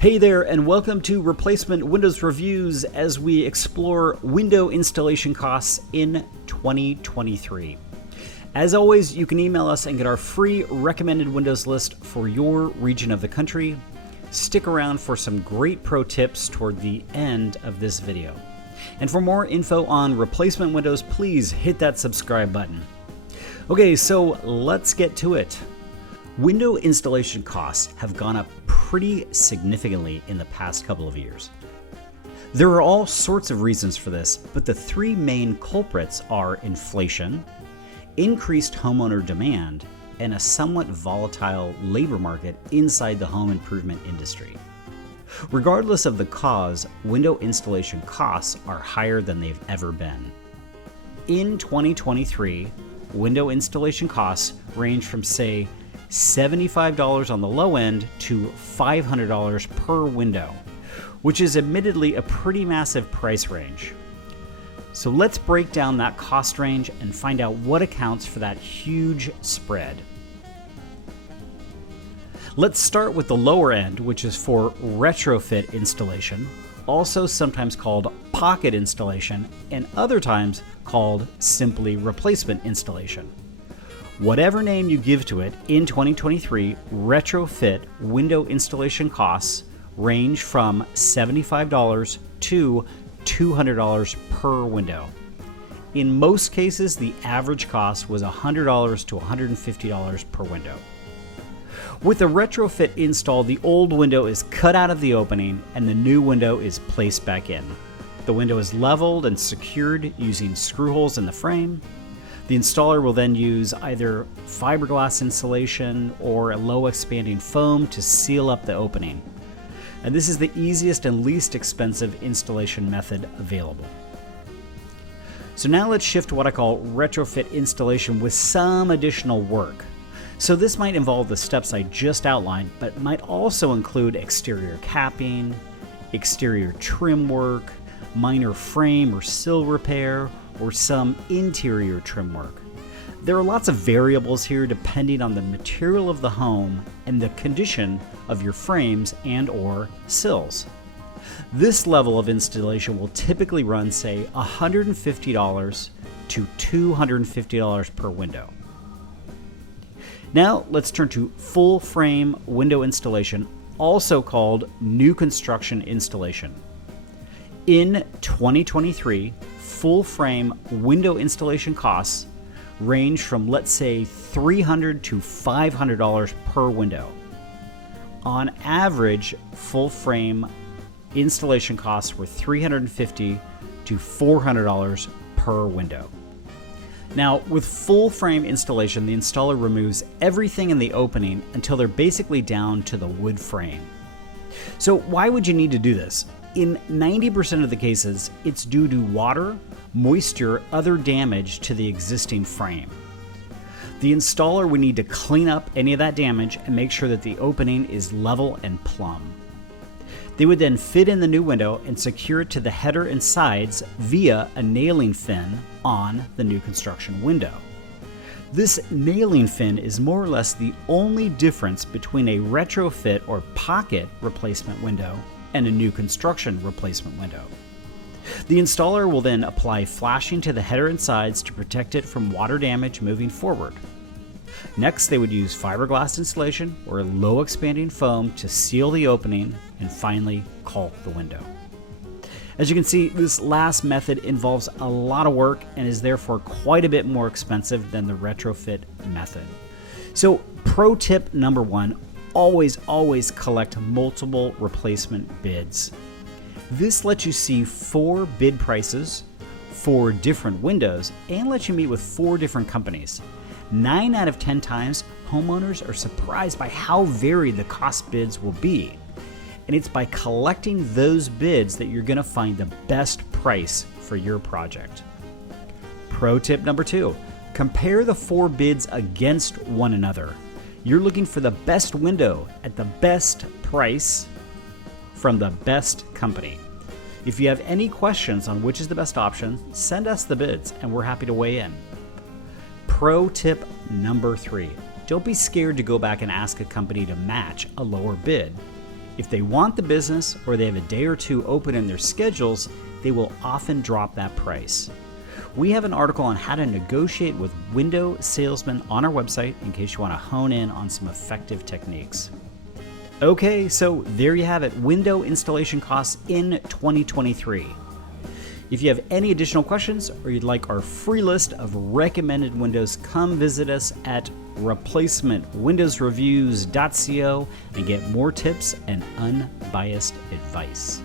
Hey there, and welcome to Replacement Windows Reviews as we explore window installation costs in 2023. As always, you can email us and get our free recommended Windows list for your region of the country. Stick around for some great pro tips toward the end of this video. And for more info on replacement windows, please hit that subscribe button. Okay, so let's get to it. Window installation costs have gone up pretty significantly in the past couple of years. There are all sorts of reasons for this, but the three main culprits are inflation, increased homeowner demand, and a somewhat volatile labor market inside the home improvement industry. Regardless of the cause, window installation costs are higher than they've ever been. In 2023, window installation costs range from, say, $75 on the low end to $500 per window, which is admittedly a pretty massive price range. So let's break down that cost range and find out what accounts for that huge spread. Let's start with the lower end, which is for retrofit installation, also sometimes called pocket installation, and other times called simply replacement installation. Whatever name you give to it, in 2023, retrofit window installation costs range from $75 to $200 per window. In most cases, the average cost was $100 to $150 per window. With a retrofit install, the old window is cut out of the opening and the new window is placed back in. The window is leveled and secured using screw holes in the frame. The installer will then use either fiberglass insulation or a low expanding foam to seal up the opening. And this is the easiest and least expensive installation method available. So now let's shift to what I call retrofit installation with some additional work. So this might involve the steps I just outlined, but might also include exterior capping, exterior trim work, minor frame or sill repair, or some interior trim work. There are lots of variables here depending on the material of the home and the condition of your frames and or sills. This level of installation will typically run, say, $150 to $250 per window. Now let's turn to full frame window installation, also called new construction installation. In 2023, full frame window installation costs range from, let's say, $300 to $500 per window. On average, full frame installation costs were $350 to $400 per window. Now, with full frame installation, the installer removes everything in the opening until they're basically down to the wood frame. So why would you need to do this? In 90% of the cases, it's due to water, moisture, other damage to the existing frame. The installer would need to clean up any of that damage and make sure that the opening is level and plumb. They would then fit in the new window and secure it to the header and sides via a nailing fin on the new construction window. This nailing fin is more or less the only difference between a retrofit or pocket replacement window and a new construction replacement window. The installer will then apply flashing to the header and sides to protect it from water damage moving forward. Next, they would use fiberglass insulation or a low expanding foam to seal the opening, and finally caulk the window. As you can see, this last method involves a lot of work and is therefore quite a bit more expensive than the retrofit method. So pro tip number one, always collect multiple replacement bids. This lets you see 4 bid prices for different windows and lets you meet with 4 different companies. 9 out of 10 times, homeowners are surprised by how varied the cost bids will be. And it's by collecting those bids that you're going to find the best price for your project. Pro tip number 2, compare the 4 bids against one another. You're looking for the best window at the best price from the best company. If you have any questions on which is the best option, send us the bids and we're happy to weigh in. Pro tip number 3, don't be scared to go back and ask a company to match a lower bid. If they want the business or they have a day or two open in their schedules, they will often drop that price. We have an article on how to negotiate with window salesmen on our website in case you want to hone in on some effective techniques. Okay, so there you have it, window installation costs in 2023. If you have any additional questions or you'd like our free list of recommended windows, come visit us at replacementwindowsreviews.co and get more tips and unbiased advice.